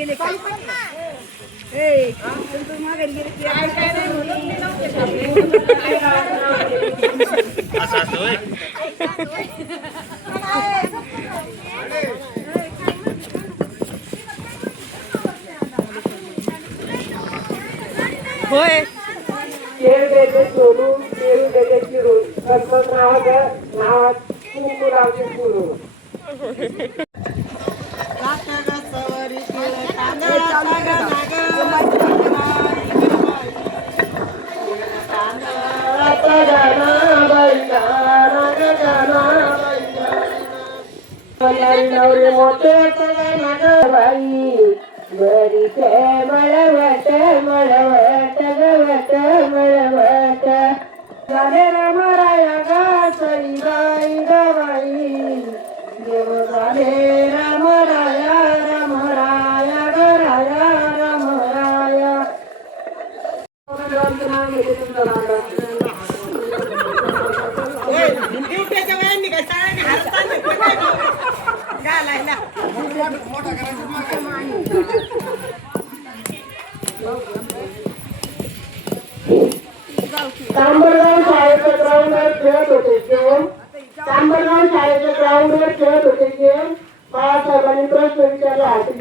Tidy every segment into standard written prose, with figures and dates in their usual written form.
गेले काय ए तू माघारी गेले की काय नाही म्हणून मी नव्हते असं असतं होय. होय खेळ देते सोडून खेळ देते चिरून कसं नावात कुंकुरावचे पुरून नवरे मोठे बाई बरी मळवट मळवट गवट मळवट झाले रामराया गा सई बाई गवाई देव झाले रामराया रामराया गराया रामराया तांबरगाव शाळेच्या ग्राउंडवर खेळत होते गेम तांबरगाव शाळेच्या ग्राउंडवर खेळत होते गेम बाळासाहेबांनी प्रश्न विचारला हाती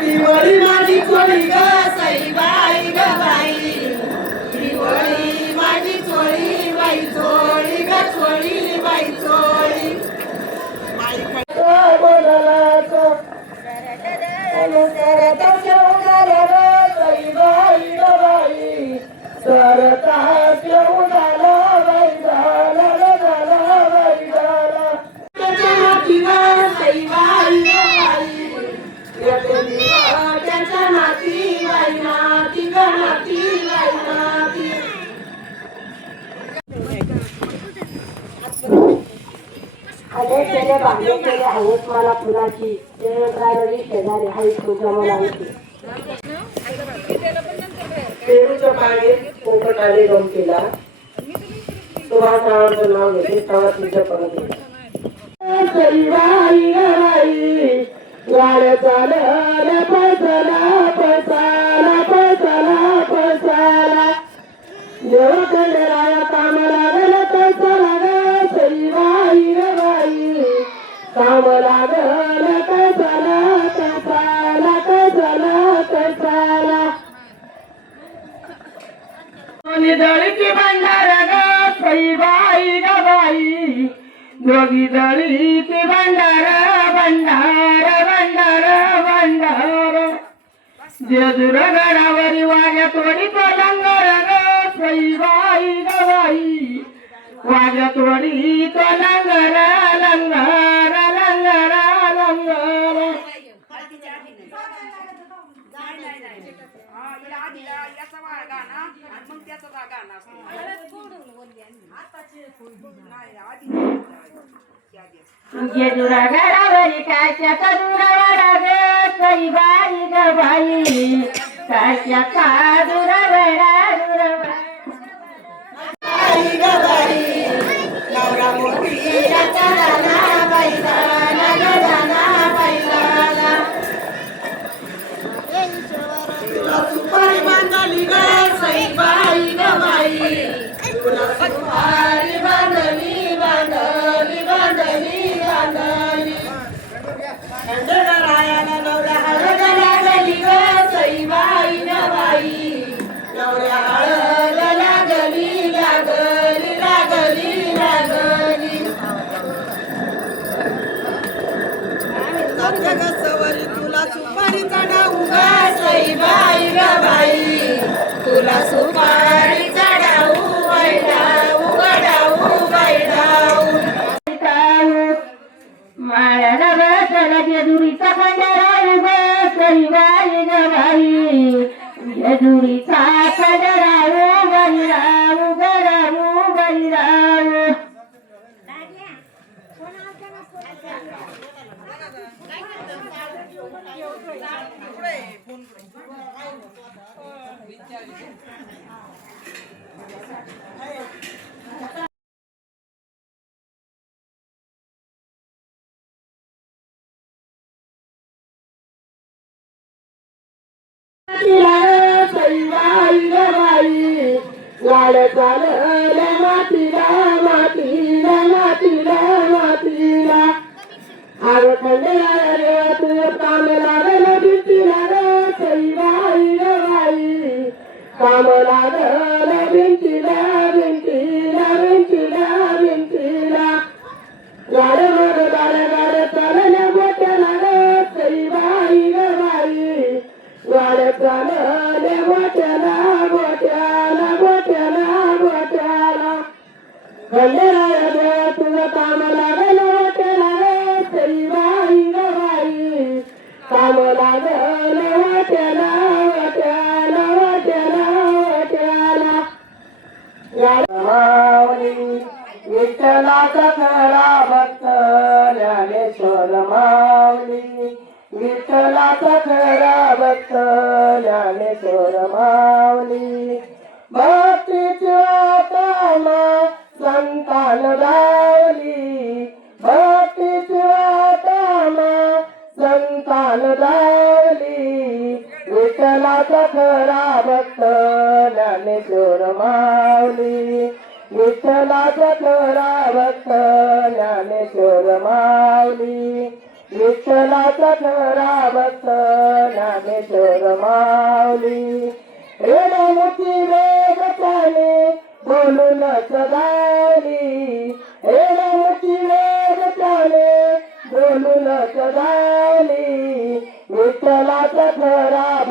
दिवाळी माझी चोळी ग सई बाई ग बाई दिवाळी माझी चोळी बाई चोळी ग चोळी बाई चोळी बांधले केले आहेत मला फुलाची शेजारी आहेत तुझ्या मुलांची पेरूच्या बागेत पोपट आले गम केला सुभाषरावांचं नाव घेते तेव्हा तुझ्या परत गाड्या चालला पैसाला पैसाला पैसाला पैसाला देवाकडे राया काम लागल पैसा लागल सई बाई ग बाई काम लागल पैसाला पैसाला पैसाला पैसाला दळीची भंडार ग सई बाई ग बाई दोघी दळीची भंडार भंडार भंडार भंडार जेजूर गडावरी वाग्या तोडी लंगर ग सई बाई ग बाई वाग्या तोडी लंगर लंगर लंगर लंगर जेजुरा गडावरी काच्या कदुरावरा ग सई बाई ग बाई काच्या कादुरावरा दुरावरा बाई ग बाई नवरा मोठी राजा बाई गाना ग गाना बाई गाना लाड चालल्या मातीला मातीला मातीला मातीला आग खंडेराया रे तू काम लागलं भिंतीला रे सईबाई ग बाई काम लागलं भिंतीला भिंतीला भिंतीला भिंतीला गाड मग गाड गाड चालल्या गोट्याला रे सईबाई ग बाई गाड चालल्या गोट्याला गोट्याला गोट्याला गोट्याला खंडेराया रे तुझं काम लागलं गोट्याला रे सईबाई ग बाई काम लागलं गोट्याला गोट्याला गोट्याला गोट्याला माऊली विठ्ठलाचा खरा भक्त ज्ञानेश्वर माऊली विठ्ठलाचा खरा भक्त ज्ञानेश्वर माऊली भक्तीची वाटामा संतान दावली भक्तीची वाटामा संतान दावली विठ्ठलाचा खरा भक्त ज्ञानेश्वर माऊली विठ्ठलाचा खरा भक्त ज्ञानेश्वर माऊली विठ्ठलाचा खरा भक्त ज्ञानेश्वर माऊली रेणुमुखी वेगताने बोलून सदावली रेणुमुखी वेगताने बोलून सदावली विठ्ठलाचा खरा